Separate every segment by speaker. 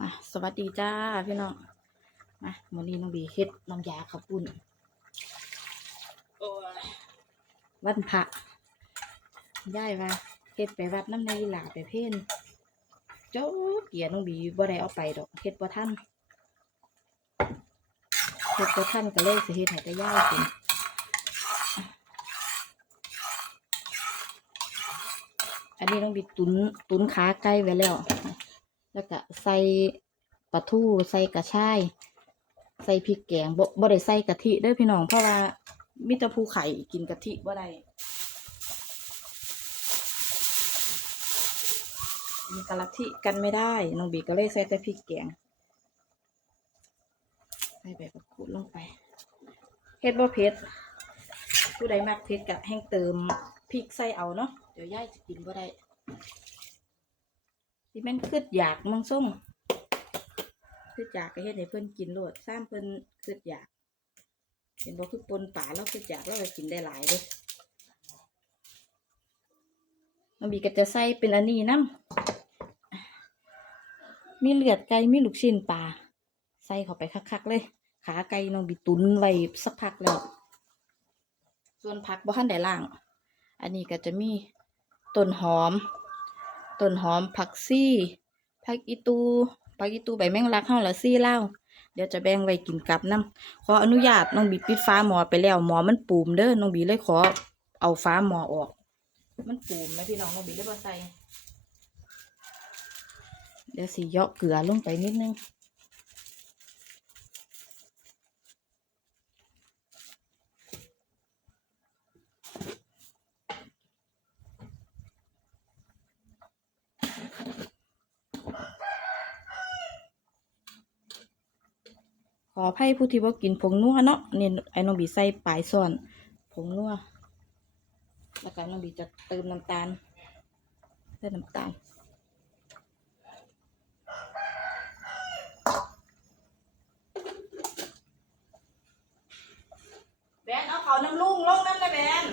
Speaker 1: มาสวัสดีจ้าพี่น้องมามือนี้น้องบีเฮ็ดน้ำยาข้าวปุ้นวันพระย้ายว่าเฮ็ดไปวัดน้ำในหลาไปเพ่นโจ้าเกียน้องบีบ่ได้เอาไปดอกเฮ็ดบ่ทันเฮ็ดบ่ทันก็เลยสิเฮ็ดให้แต่ย่ายกินอันนี้น้องบีตุนตุนขาไก่ไว้แล้ว แล้วก็ใส่ปลาทูใส่กระชาย ใส่พริกแกงบ่บ่ได้ใส่กะทิเด้อพี่น้องเพราะว่ามิตรภูไข่กินกะทิบ่ได้มีกะละทิกันไม่ได้น้องบีก็เลยใส่แต่พริกแกงใส่ใบมะกรูดลงไปเฮ็ดบ่เผ็ดผู้ใดมักเผ็ดก็แห้งเติมพริกใส่เอาเนาะเดี๋ยวย่ายจะกินบ่ได้ ที่แม่นคืดอยากมังส่งคืดอยากก็เฮ็ดให้เพิ่นกินโลดซ้ำเพิ่นคืดอยาก เห็นบ่คือปนป่าแล้วคืดอยากแล้วก็กินได้หลายเด้น้องบีก็จะใส่เป็นอันนี้นํมีเลือดไก่มีลูกชิ้นปลาใส่เข้าไปคักๆเลย ขาไก่น้องบีตุนไว้สักพักแล้ว ส่วนผักบ่ทันได้ล่าง อันนี้ก็จะมีต้นหอม ต้นหอมผักซี่ผักอีตูผักอีตูใบแมงลักเฮาละซี่เล่าเดี๋ยวจะแบ่งไว้กินกับน้ำขออนุญาตน้องบีปิดฟ้าหมอไปแล้วหมอมันปูมเด้อน้องบีเลยขอเอาฟ้าหมอออก มันปูมไหมพี่น้องน้องบีเลยบ่ใส่เดี๋ยวสีเยาะเกลือลงไปนิดนึง ออภัยผู้ที่บ่กินผงนัวเนาะนี่ไอ้น้องบีใส่ปลายซ่อนผงนัวแล้วก็น้องบีจะเติมน้ำตาลใส่น้ำตาลแบนเอาเขาน้ำลุงลงน้ำนะแบน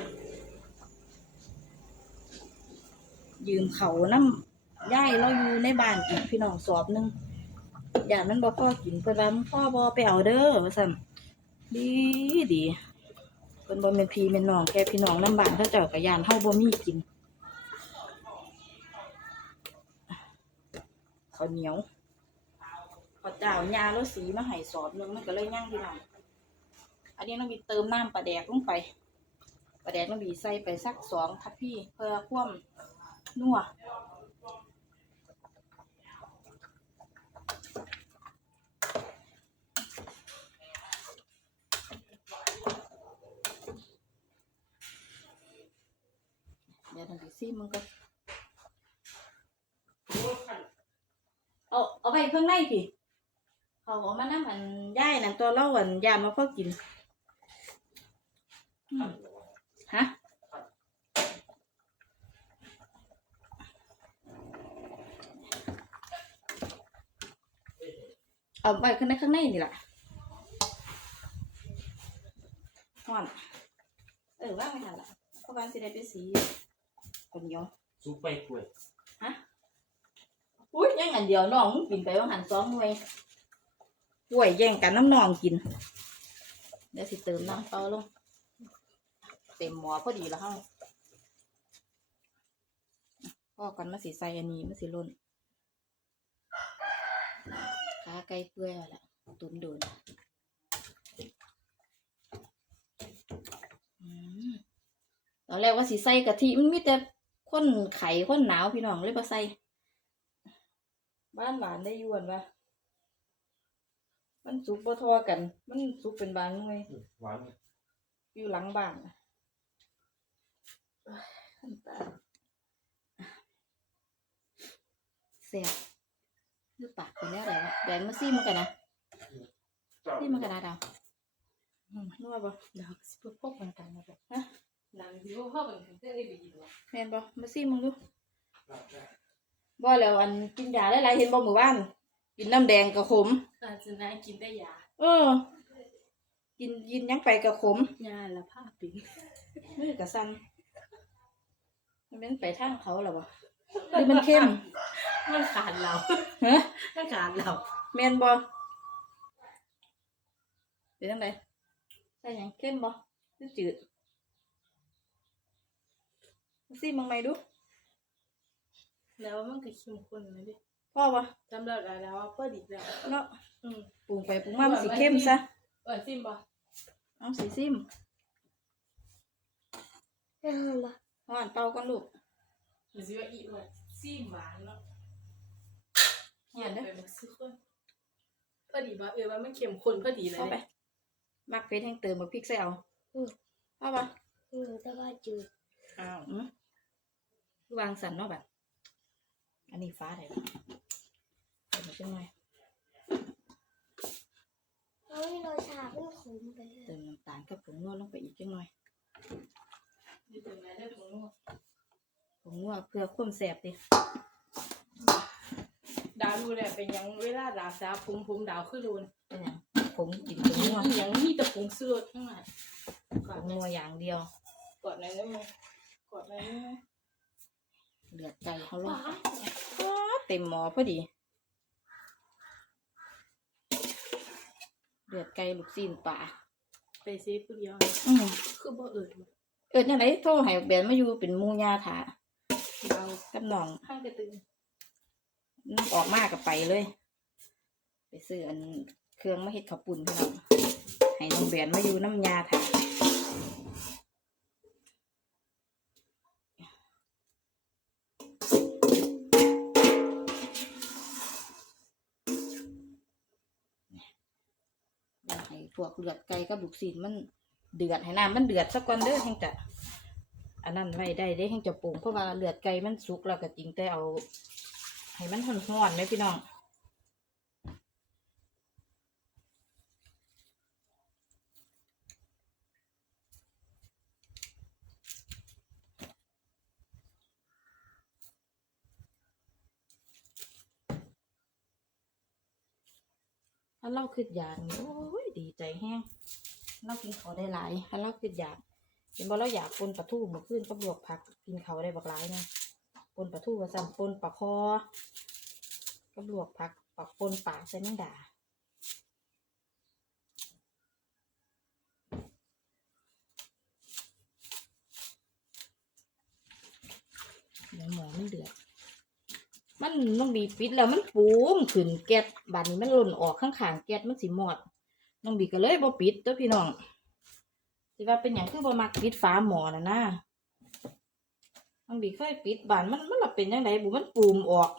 Speaker 1: ยืมเขาน้ำย่ายเราอยู่ในบ้านอีกพี่น้องสอบหนึงอ ย่ามันบ่พ่อกินเพิ่นว่ามันพ่อบ่ไปเอาเด้อว่าซั่นดีดีเพิ่นบ่แม่นพี่แม่นน้องแค่พี่น้องน้ำบ้านเขาเจ้าก็ย่านเฮาบ่มีกินข้าวเหนียวข้าวเจ้ายาแล้วสีมาให้สอบนึงมันก็เลยยั่งพี่น้องอันนี้น้องบีเติมน้ำปลาแดกลงไปปลาแดกน้องบีใส่ไปสักสองทัพพี่เพื่อความนัว ดี๋ยวน้องบีซิมึงก็เอาเอาไปข้างในพี่เขาเอามานั่งอันย่ายนั่นตัวเล่าอันยามมาพ่อกินอืมฮะเอาไปข้างในข้างในนี่แหละห่อน เออว่างไม่ทันละเพราะว่าสิได้เป็นสี คนเหนียว
Speaker 2: ซุปไปกล้วย
Speaker 1: ฮะอุ้ยยังอันเดียวน้องมึงกินไปว่าหันสองหน่วยป่วยแย่งกันน้ำนองกิน เดี๋ยวสิเติมน้ำเปล่าลงเต็มหม้อพอดีแล้วเฮาพ่อกันมาสิใส่อันนี้มาสิล่นขาไก่เปื่อยแล้วล่ะตุนโดนอืมตอนแรกว่าสิใส่กะทิมันมีแต่ ข้นไข่ข้นหนาวพี่น้องเลยบ่ใส่บ้านหวานได้อยวนวะมันสุกบ่ทอกัน มันสุกเป็นบางหน่วย
Speaker 2: หวาน
Speaker 1: อยู่หลังบ้านน่ะเอ้ยน้ำตาเสียบดูปากเป็นแล้วไหนวะแดงมาซี่มันกันนะซี่มันกันนะดาวอืมนัวบ่
Speaker 3: ดอกสพวกมันกันนะแบบ
Speaker 1: ฮะ
Speaker 3: นางที่พ่อเป็นเพื่อนได้ดีหรอ
Speaker 1: แม่นบ่มาซี่มึงดูบ่แล้วอันกินยาหลายๆเห็นบ่หมู่บ้าน กินน้ำแดงกระขม
Speaker 3: อาจจะนายกินได้ยา
Speaker 1: เออ กินกินหยังไปกระขม
Speaker 3: ยาละผ้าปิง
Speaker 1: มือกระสันมันเป็นไปทางเขาหรอวะหรือมันเข้ม
Speaker 3: มมันขาดเรา
Speaker 1: ฮะ
Speaker 3: มันขาดเรา
Speaker 1: แม่นบ่เป็นจังไดใส่หยังเข้มบ่หรือจืด ซิมึงไหมดู
Speaker 3: แล้วมันก็เข้มข้นนะดิ
Speaker 1: พ่อบ่
Speaker 3: จำได้แล้วว่าพอดีแล้ว
Speaker 1: เนาะ
Speaker 3: อืม
Speaker 1: ปรุงไปปรุงมามันสิเข้มซะ
Speaker 3: เออซิมบ่
Speaker 1: เอาสิซิม
Speaker 2: เออมา
Speaker 1: ห่อนเป่าก่อนลูก
Speaker 3: หรือสิว่าอีกว่าซิมหวานเนาะ
Speaker 1: เหียนเด้อ
Speaker 3: ไปบักซื้อคนพอดีบ่เออว่ามันเข้มข้นพอดีเล
Speaker 1: เข้ายไปมักเผ็ดแห้งเติมบักพริกใส่เอา
Speaker 2: อืม
Speaker 1: พ่อบ่
Speaker 2: อืมแต่ว่าจืด
Speaker 1: อ้าวอืม วางสันเนาะแบบอันนี้ฟ้าได้บ่เดี๋ยวมาจังหน่อย
Speaker 2: เฮ้ยรสชาติมันขมไปเลย
Speaker 1: เติมน้ำตาลกับผงนวดลงไปอีกจังหน่อย
Speaker 3: อยู่ตรงไหนได้ผงนัว
Speaker 1: ผงนวดเพื่อความแซ่บดิ
Speaker 3: ดาวรู้แหละเป็นหยังเวลาดาวสาผมผมดาวขึ้นโดน
Speaker 1: เป็นหยังผงกินผงนวด
Speaker 3: มีหยังมีแต่ผงซื้อทั้งนั้น
Speaker 1: ผงนวดอย่างเดียว
Speaker 3: กดไหนได้ไหมกดไหนได้ไหม
Speaker 1: เลือดไก่เขาล
Speaker 3: ว้าง
Speaker 1: ป๊าดเต็มหมอพอดี เลือดไก่ลูกซีนป่า
Speaker 3: ไปซื้อผู้เดียว
Speaker 1: อือ
Speaker 3: คือบ่เอิดบ่
Speaker 1: เอิดยังไงโทรให้แบนมาอยู่เป็นหมูยาถา
Speaker 3: ดาว
Speaker 1: กับน้อง
Speaker 3: ข้างกระตือ
Speaker 1: น้องออกมากับไปเลย ไปซื้ออันเครื่องมาเฮ็ดข้าวปุ่นพี่น้องให้น้องแบนมาอยู่น้ำยาถา อกเลือดไก่กับลูกซีนมันเดือดให้น้ำมันเดือดสักก่อนเด้อแห่งจะอันนั้นไว้ได้ได้แห่งจะปรุงเพราะว่าเลือดไก่มันสุกแล้วก็จริงแต่เอา ให้มันห่อนๆไหมพี่น้อง ถ้าเราคิดอยากนี่โอ้ยดีใจแห้งเรากินเขาได้หลายถ้าเราคิดอยากเห็นบ่เราอยากปนปลาทูมื่อคืนก็บวกผักกินเขาได้บักหลายนะปนปลาทูกับซ้ำปนปลาคอก็บวกผักปักปนป่าใส่แมงดาเดี๋ยวหมอมันเดือด มันต้องบีปิดแล้วมันปูมขึ้นแก๊สบานนี้มันหล่นออกข้างๆแก๊สมันสิหมอดน้องบีก็เลยบ่ปิดเด้อพี่น้องสิว่าเป็นอย่างคือบ่มักปิดฝาหม้อน่ะนะน้องบีเคยปิดบานมันมันละเป็นยังไงบุมันปูมออก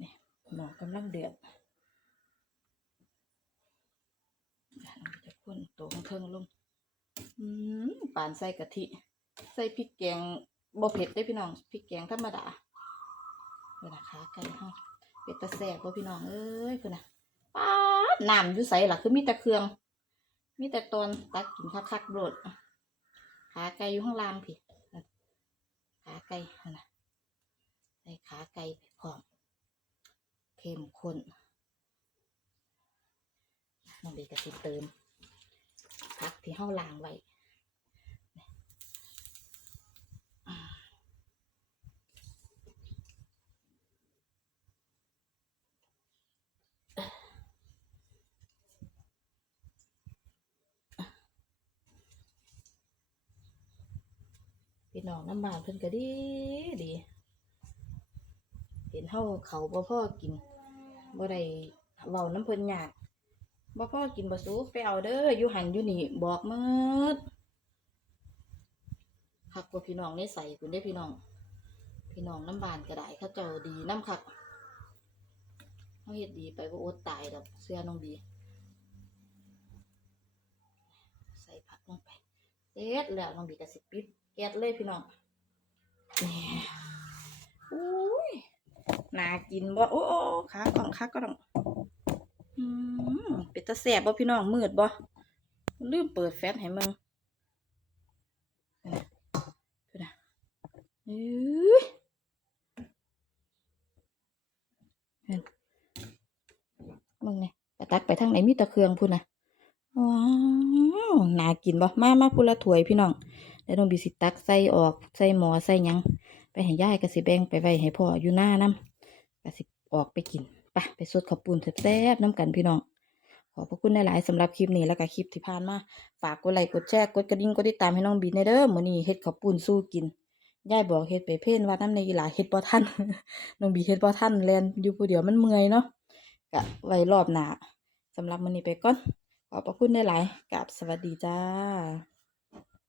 Speaker 1: นี่หม้อกำลังเดือดจะพ่นตัวของเทิงลง ปานใส่กะทิ ใส่พริกแกงบ่เผ็ดได้พี่น้องพริกแกงธรรมดาเวลาขาไก่เฮาเป็ดตะแสบบ่พี่น้องเอ้ยเพิ่นะป๊าน้ำอยู่ใสล่ะคือมีแต่เครื่อง มีแต่ตอนตักกินคักๆโดดขาไก่อยู่ข้างล่างพี่ขาไก่นะใส่ขาไก่พร้อมเข้มข้นน้องเบกก็สิเติมพักที่เฮาล้างไว้ น้องน้ำบานเพิ่นก็ดีดี เห็นเฮาเขาบ่พ่อกินบ่ได้เว้าน้ำเพิ่นยากบ่พ่อกินบ่สุกไปเอาเด้ออยู่หันอยู่นี่บอกมืดคักบ่พี่น้องได้ใส่คุณได้พี่น้อง พี่น้องน้ำบานก็ได้เขาเจ้าดีน้ำคักเฮาเฮ็ดดีไปบ่อดตายดอกเสื้อน้องดี ใส่ผักลงไปเสร็จแล้วน้องดีก็สิปิด แก๊สเลยพี่น้องนี่อุ้ยน่ากินบ่โอ้โอ้ขากล่องขาก็ต้องอืมเป็นตาแสบบ่พี่น้องมืดบ่ลืมเปิดแฟลชให้มึงนั่นะเอ้ยมึงเนี่ยไปตักไปทางไหนมีตะเครื่องพุ่นนะว้าวน่ากินบ่มามาพูละถวยพี่น้อง เดี๋ยวน้องบีสิตักใส่ออกใส่หมอใส่ยัง ไปให้ยายก็สิแบ่งไปไว้ให้พ่ออยู่หน้านํก็สิออกไปกินไปไปสดข้าวปุ้นแซ่บๆน้ำกันพี่น้องขอบพระคุณหลายๆสำหรับคลิปนี้แล้วก็คลิปที่ผ่านมาฝากกดไลค์กดแชร์กดกระดิ่งกดติดตามให้น้องบีในเด้อมื้อนี้เฮ็ดข้าวปุ้นสู้กินยายบอกเฮ็ดไปเพ่นว่าน้ำในอีหลาเฮ็ดบ่ทันน้องบีเฮ็ดบ่ทันแลนอยู่ผู้เดียวมันเมื่อยเนาะก็ไว้รอบหน้าสำหรับมื้อนี้ไปก่อนขอบพระคุณหลายๆกับสวัสดีจ้า